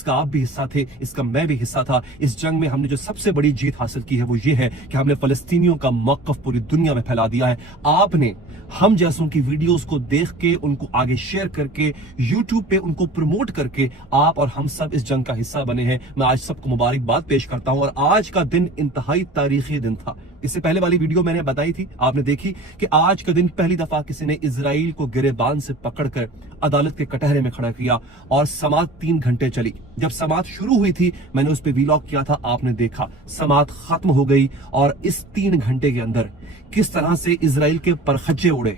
इसका आप भी हिस्सा थे, इसका मैं भी हिस्सा था। इस जंग में हमने जो सबसे बड़ी जीत हासिल की है वो ये है कि हमने फलस्तीनियों का मौक़िफ़ पूरी दुनिया में फैला दिया है। आपने हम जैसों की वीडियोस को देख के, उनको आगे शेयर करके, यूट्यूब पे उनको प्रमोट करके आप और हम सब इस जंग का हिस्सा बने हैं। मैं आज सबको मुबारकबाद पेश करता हूं। और आज का दिन इंतहाई तारीखी दिन था। इससे पहले वाली वीडियो मैंने बताई थी, आपने देखी कि आज का दिन पहली दफा किसी ने इजराइल को गिरेबान से पकड़कर अदालत के कटहरे में खड़ा किया और समात 3 घंटे चली। जब समात शुरू हुई थी मैंने उस पर वीलॉग किया था, आपने देखा। समात खत्म हो गई और इस 3 घंटे के अंदर किस तरह से इजराइल के परखच्चे उड़े।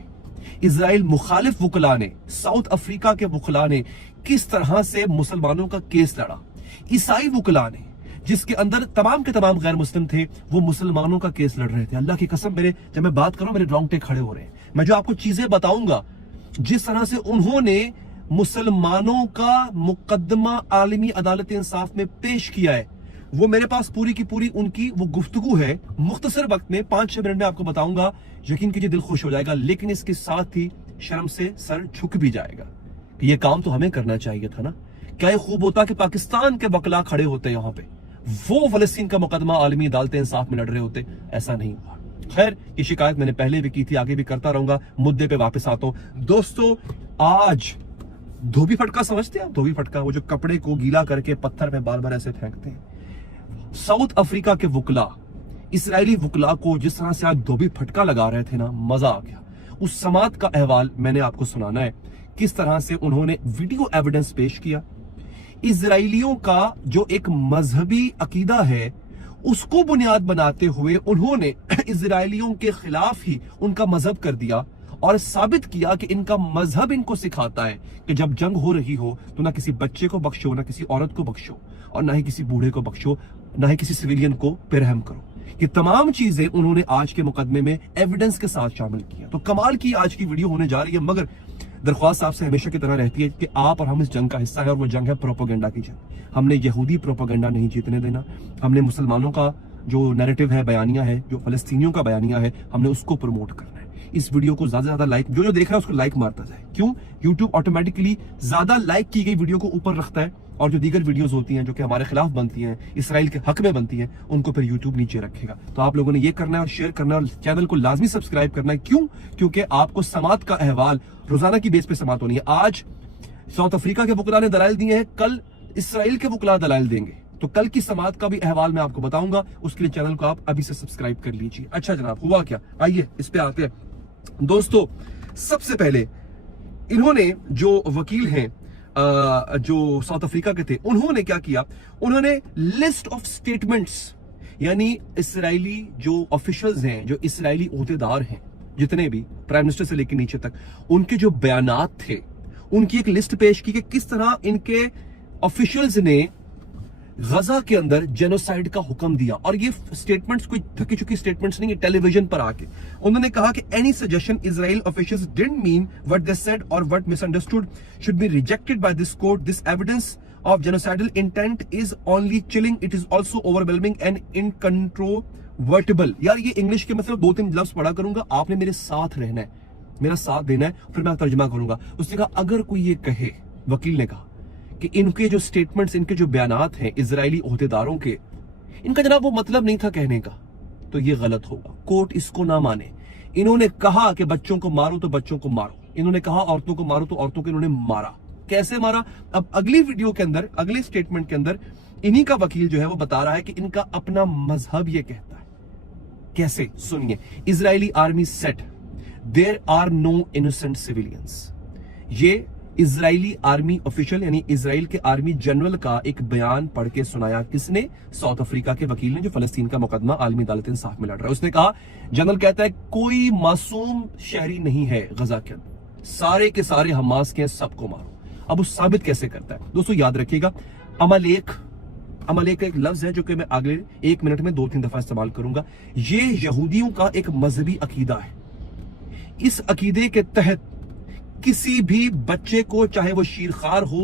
इजराइल मुखालिफ वकला ने, साउथ अफ्रीका के वकला ने किस तरह से मुसलमानों का केस लड़ा। ईसाई वकला ने, जिसके अंदर तमाम के तमाम गैर मुस्लिम थे, वो मुसलमानों का केस लड़ रहे थे। अल्लाह की कसम, मेरे जब मैं बात करूं मेरे रोंगटे खड़े हो रहे हैं। मैं जो आपको चीजें बताऊंगा, जिस तरह से उन्होंने मुसलमानों का मुकदमा आलमी अदालत इंसाफ में पेश किया है, वो मेरे पास पूरी की पूरी उनकी वो गुफ्तगू है। मुख्तसर वक्त में 5-6 मिनट में आपको बताऊंगा। यकीन कीजिए दिल खुश हो जाएगा, लेकिन इसके साथ ही शर्म से सर झुक भी जाएगा कि ये काम तो हमें करना चाहिए था ना। क्या ये खूब होता कि पाकिस्तान के वकला खड़े होते यहाँ पे, वो फलस्तीन का मुकदमा आलमी अदालत इंसाफ में लड़ रहे होते। ऐसा नहीं हुआ। खैर, ये शिकायत मैंने पहले भी की थी, आगे भी करता रहूंगा। मुद्दे पे वापस आता हूं। दोस्तों, आज धोबी फटका समझते हैं आप? धोबी फटका, वो जो कपड़े को गीला करके पत्थर पे बार बार ऐसे फेंकते हैं। साउथ अफ्रीका के वकला इसराइली वकला को जिस तरह से आज धोबी फटका लगा रहे थे ना, मजा आ गया। उस समात का अहवाल मैंने आपको सुनाना है, किस तरह से उन्होंने वीडियो एविडेंस पेश किया। इजराइलियों का जो एक मजहबी अकीदा है उसको बुनियाद बनाते हुए उन्होंने इजराइलियों के खिलाफ ही उनका मजहब कर दिया और साबित किया कि इनका मजहब इनको सिखाता है कि जब जंग हो रही हो तो ना किसी बच्चे को बख्शो, ना किसी औरत को बख्शो, और ना ही किसी बूढ़े को बख्शो, ना ही किसी सिविलियन को बेरहम करो। ये तमाम चीजें उन्होंने आज के मुकदमे में एविडेंस के साथ शामिल किया। तो कमाल की आज की वीडियो होने जा रही है, मगर दरख्वास्त आपसे हमेशा की तरह रहती है कि आप और हम इस जंग का हिस्सा है, और वो जंग है प्रोपेगेंडा की जंग। हमने यहूदी प्रोपेगेंडा नहीं जीतने देना। हमने मुसलमानों का जो नैरेटिव है, बयानिया है, जो फलस्तीनियों का बयानिया है, हमने उसको प्रमोट करना है। इस वीडियो को ज्यादा से ज्यादा लाइक, जो देख रहा है उसको लाइक मारता जाए। क्यों? यूट्यूब ऑटोमेटिकली ज्यादा लाइक की गई वीडियो को ऊपर रखता है, और जो दीगर वीडियोस होती हैं जो कि हमारे खिलाफ बनती हैं, इसराइल के हक में बनती हैं, उनको फिर यूट्यूब नीचे रखेगा। तो आप लोगों ने ये करना है और शेयर करना है और चैनल को लाजमी सब्सक्राइब करना है। क्यों? क्योंकि आपको समात का अहवाल रोजाना की बेस पे समात होनी है। आज साउथ अफ्रीका के वकला ने दलाइल दिए हैं, कल इसराइल के वकला दलाइल देंगे। तो कल की समात का भी अहवाल मैं आपको बताऊंगा। उसके लिए चैनल को आप अभी से सब्सक्राइब कर लीजिए। अच्छा जनाब, हुआ क्या? आइए इस पे आते हैं। दोस्तों, सबसे पहले इन्होंने जो वकील हैं जो साउथ अफ्रीका के थे, उन्होंने क्या किया? उन्होंने लिस्ट ऑफ स्टेटमेंट्स, यानी इसराइली जो ऑफिशियल्स हैं, जो इसराइली ओहदेदार हैं, जितने भी प्राइम मिनिस्टर से लेकर नीचे तक, उनके जो बयानात थे, उनकी एक लिस्ट पेश की कि किस तरह इनके ऑफिशियल्स ने गजा के अंदर जेनोसाइड का हुक्म दिया। और ये स्टेटमेंट्स कोई थकी चुकी स्टेटमेंट्स नहीं है। टेलीविजन पर आके उन्होंने कहा कि any suggestion Israel officials didn't mean what they said और what misunderstood should be rejected by this court. This evidence of genocidal intent is only chilling, it is also overwhelming and incontrovertible. यार ये English के मतलब 2-3 लफ्ज पढ़ा करूंगा, आपने मेरे साथ रहना है, मेरा साथ देना है, फिर मैं तर्जुमा करूंगा। उसने कहा अगर कोई ये कहे, वकील ने कहा कि इनके जो स्टेटमेंट्स, इनके जो बयानात हैं इजरायली ओहदेदारों के, इनका जनाब वो मतलब नहीं था कहने का, तो ये गलत होगा। कोर्ट इसको ना माने। इन्होंने कहा कि बच्चों को मारो तो बच्चों को मारो, इन्होंने कहा औरतों को मारो तो औरतों को इन्होंने मारा। कैसे मारा? अब अगली वीडियो के अंदर, अगले स्टेटमेंट के अंदर इन्हीं का वकील जो है वो बता रहा है कि इनका अपना मजहब ये कहता है। कैसे? सुनिए। Israeli army said there are no innocent civilians. ये इजरायली आर्मी ऑफिशियल यानी इजराइल के आर्मी जनरल का एक बयान पढ़ के सुनाया। किसने? साउथ अफ्रीका के वकील ने, जो फलस्तीन का मुकदमा आलमी अदालत इंसाफ में लड़ रहा है। उसने कहा, जनरल कहता है कोई मासूम शहरी नहीं है गजा के अंदर, सारे के सारे हमास के हैं, सबको मारो। अब वो साबित कैसे करता है? दोस्तों याद रखिएगा, अमलेख का एक लफ्ज है जो कि मैं अगले 1 मिनट में 2-3 दफा इस्तेमाल करूंगा। ये यहूदियों का एक मजहबी अकीदा है। इस अकीदे के तहत किसी भी बच्चे को, चाहे वो शीरखार हो,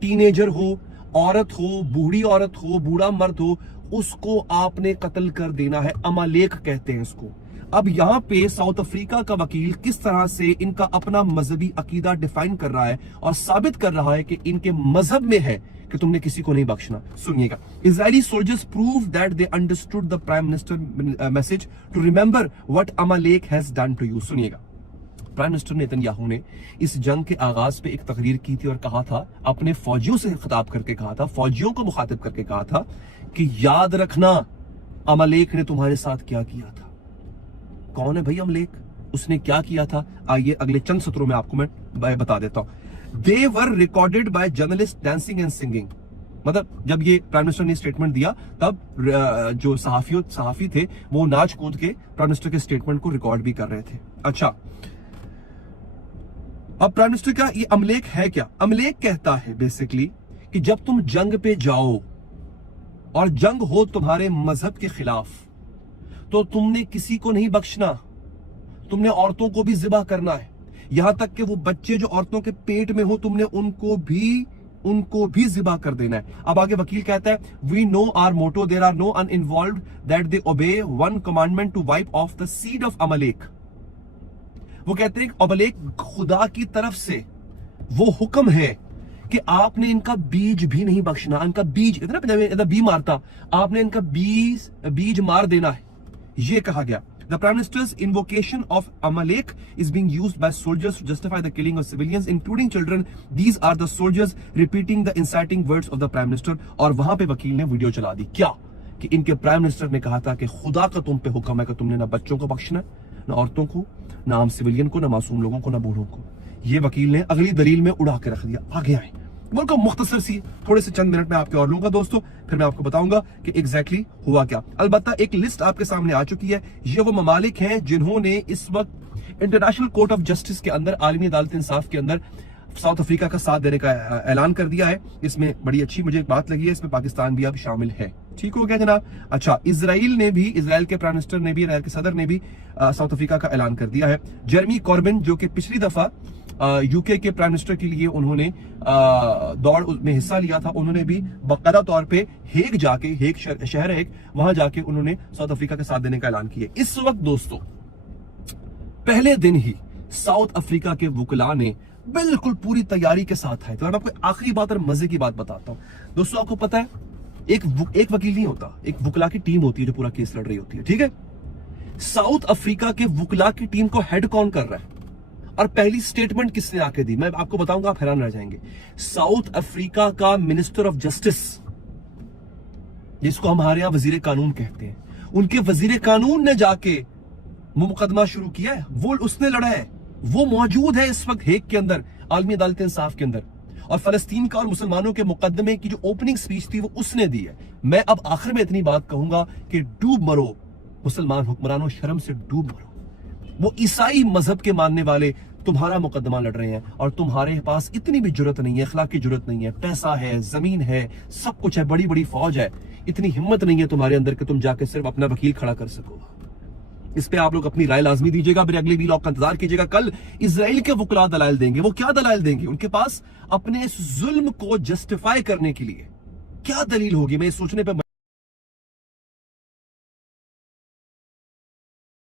टीनेजर हो, औरत हो, बूढ़ी औरत हो, बूढ़ा मर्द हो, उसको आपने कत्ल कर देना है। अमालेक कहते हैं इसको। अब यहां पे साउथ अफ्रीका का वकील किस तरह से इनका अपना मजहबी अकीदा डिफाइन कर रहा है और साबित कर रहा है कि इनके मजहब में है कि तुमने किसी को नहीं बख्शना। सुनिएगा, Israeli soldiers prove that they understood the prime minister message to remember what Amalek has done to you. सुनिएगा, प्राइम मिनिस्टर नेतन्याहू ने इस जंग के आगाज पे एक तकरीर की थी और कहा था, अपने फौजियों से खिताब करके कहा था, फौजियों को मुखातिब करके कहा था कि याद रखना अमालेक ने तुम्हारे साथ क्या किया था। कौन है भाई अमालेक, उसने क्या किया था? आइए अगले चंद सत्रों में आपको मैं बता देता हूं। They were recorded by journalist dancing and singing. मतलब जब ये प्राइम मिनिस्टर ने स्टेटमेंट दिया तब जो सहाफी थे वो नाच कूद के प्राइम मिनिस्टर के स्टेटमेंट को रिकॉर्ड भी कर रहे थे। अच्छा, अब प्राइम मिनिस्टर का ये अमलेक है क्या? अमलेक कहता है बेसिकली कि जब तुम जंग पे जाओ और जंग हो तुम्हारे मजहब के खिलाफ, तो तुमने किसी को नहीं बख्शना, तुमने औरतों को भी जिबा करना है, यहां तक कि वो बच्चे जो औरतों के पेट में हो तुमने उनको भी जिबा कर देना है। अब आगे वकील कहता है, we know our motto, there are no uninvolved that they obey one commandment to wipe off the seed of Amalek. वो कहते हैं कि अमलेक खुदा की तरफ से वो हुक्म है कि आपने इनका बीज भी नहीं बख्शना। इनका बीज इतना बी मारता, आपने इनका बीज मार देना है, ये कहा गया। The Prime Minister's invocation of Amalek is being used by soldiers to justify the killing of civilians, including children. These are the soldiers repeating the inciting words of the Prime Minister. और वहां पे वकील ने video चला दी, क्या कि इनके prime minister ने कहा था कि खुदा का तुम पे हुक्म है कि तुमने ना बच्चों को बख्शना, ना औरतों को, ना आम सिविलियन को, ना मासूम लोगों को, ना बूढ़ों को। ये वकील ने अगली दलील में उड़ा के रख दिया। आगे आए, बिल्कुल मुख्तसर सी थोड़े से चंद मिनट में आपके और लूंगा दोस्तों, फिर मैं आपको बताऊंगा कि एग्जैक्टली हुआ क्या। अलबत्ता एक लिस्ट आपके सामने आ चुकी है। ये वो ममालिक हैं जिन्होंने इस वक्त इंटरनेशनल कोर्ट ऑफ जस्टिस के अंदर, आलमी अदालत इंसाफ के अंदर साउथ अफ्रीका का साथ देने का ऐलान कर दिया है। इसमें बड़ी अच्छी मुझे बात लगी है, इसमें पाकिस्तान भी अब शामिल है। ठीक हो गया जनाब। अच्छा, इजराइल के प्राइम मिनिस्टर ने भी, इजराइल के सदर ने भी साउथ अफ्रीका का ऐलान कर दिया है। जेरेमी कॉर्बिन, जो कि पिछली दफा यूके के प्राइम मिनिस्टर के लिए उन्होंने दौड़ में हिस्सा लिया था, उन्होंने भी बाकायदा तौर पे हेग जाके, हेग शहर है वहां जाके उन्होंने साउथ अफ्रीका का साथ देने का ऐलान किया। इस वक्त दोस्तों पहले दिन ही साउथ अफ्रीका के वकला ने बिल्कुल पूरी तैयारी के साथ आए। तो मैं आपको आखिरी बात और मजे की बात बताता हूं दोस्तों। आपको पता है एक वकील नहीं होता, एक वकला की टीम होती है जो पूरा केस लड़ रही होती है। ठीक है, साउथ अफ्रीका के वकला की टीम को हेड कौन कर रहा है और पहली स्टेटमेंट किसने आके दी, मैं आपको बताऊंगा, आप हैरान रह जाएंगे। साउथ अफ्रीका का मिनिस्टर ऑफ जस्टिस, जिसको हमारे यहां वजीर कानून कहते हैं, उनके वजीर कानून ने जाके मुकदमा शुरू किया है। वो उसने लड़ा है, वो मौजूद है इस वक्त हेग के अंदर, आलमी अदालत इंसाफ के अंदर। और फलस्तीन का और मुसलमानों के मुकदमे की जो ओपनिंग स्पीच थी वो उसने दी है। मैं अब आखिर में इतनी बात कहूंगा कि डूब मरो मुसलमान हुक्मरानों, शर्म से डूब मरो। वो ईसाई मजहब के मानने वाले तुम्हारा मुकदमा लड़ रहे हैं और तुम्हारे पास इतनी भी जरूरत नहीं है, अखलाक की जरूरत नहीं है, पैसा है, जमीन है, सब कुछ है, बड़ी बड़ी फौज है, इतनी हिम्मत नहीं है तुम्हारे अंदर कि तुम जाके सिर्फ अपना वकील खड़ा कर सको। इस पे आप लोग अपनी राय लाजमी दीजिएगा। मेरे अगले वीलॉग का इंतजार कीजिएगा। कल इजराइल के वकला दलाइल देंगे। वो क्या दलाइल देंगे? उनके पास अपने इस जुल्म को जस्टिफाई करने के लिए क्या दलील होगी, मैं सोचने पे